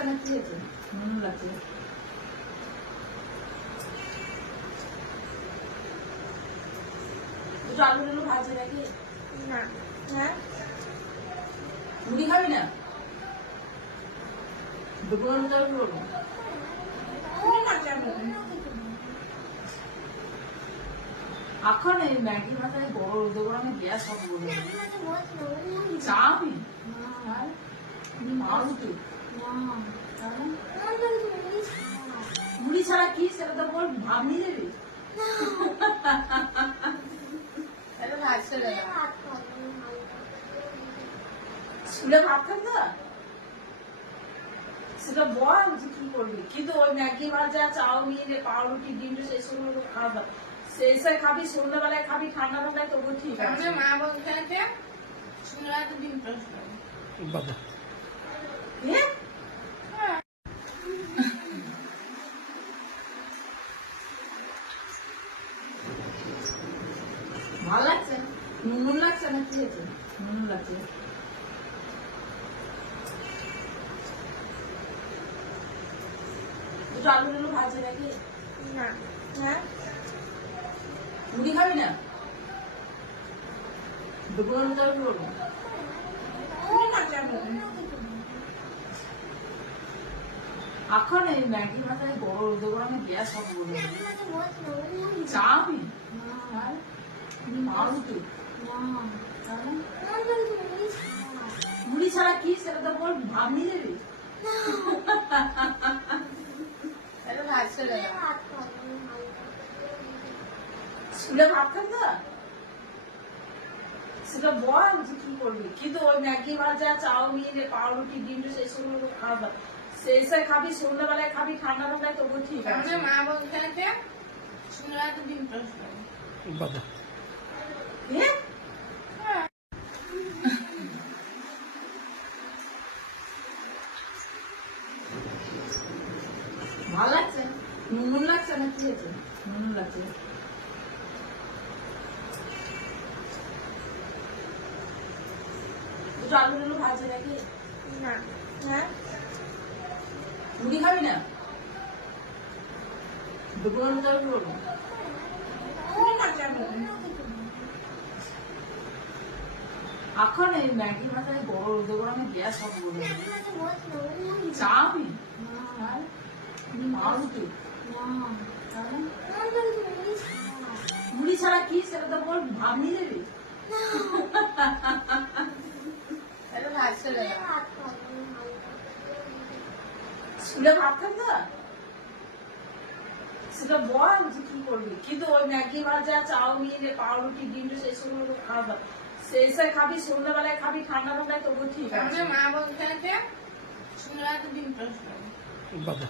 লাগছে না? কি হয়েছে? লাগছে। দুটো আলু ভাজছে নাকি? না। হ্যাঁ, মুড়ি খাবি না? দুপুর করবো এখন এই ম্যাগি মাথায় বড় রোদে গরমে গ্যাস হবে বলে চাউমিন মারুতি মুড়ি ছাড়া কি সেটা তো বল ভাব নিয়ে যাবি স্কুলে ভাত খান না সেটা বল যে কি করবি কিন্তু ওই ম্যাগি ভাজা চাউমিন পাউরুটি ডিম সেই সব খাবার সেই সব খাবি সন্ধ্যাবেলায় খাবি ঠান্ডা ঠান্ডায় তবু ঠিক আছে মা বলছে সন্ধ্যাবেলা ডিম টোস্ট বাবা ভালো লাগছে নুন লাগছে না কি হয়েছে নুন লাগছে দুটো আলু ভাজছে নাকি না। হ্যাঁ মুড়ি খাবি না দুপুর করবো এখন এই ম্যাগি মাথায় বড় রোদে গরমে গ্যাস হবে বলে চাউমিন মারুতি মুড়ি ছাড়া কি সেটা তো বল ভাব নিয়ে যাবি স্কুলে ভাত খান না সেটা বল যে কি করবি কিন্তু ওই ম্যাগি ভাজা চাউমিন পাউরুটি ডিম সেই সব খাবার সেই সব খাবি সন্ধ্যাবেলায় খাবি ঠান্ডা ঠান্ডায় তবু ঠিক আছে মা বলছে সন্ধ্যাবেলা ডিম টোস্ট বাবা ভালো লাগছে নুন লাগছে না কি হয়েছে নুন লাগছে দুটো আলু ভাজছে নাকি না। হ্যাঁ মুড়ি খাবি না দুপুর করবো এখন এই ম্যাগি মাথায় বড় রোদে গরমে গ্যাস হবে বলে চাউমিন মারুতি মুড়ি ছাড়া কি সেটা তো বল ভাব নিয়ে যাবি স্কুলে ভাত খান না সেটা বল যে কি করবি কিন্তু ওই ম্যাগি ভাজা চাউমিন পাউরুটি ডিম সেই সব খাবার সেই সব খাবি সন্ধ্যাবেলায় খাবি ঠান্ডা ঠান্ডায় তবু ঠিক আছে মা বলছে সন্ধ্যাবেলা ডিম টোস্ট বাবা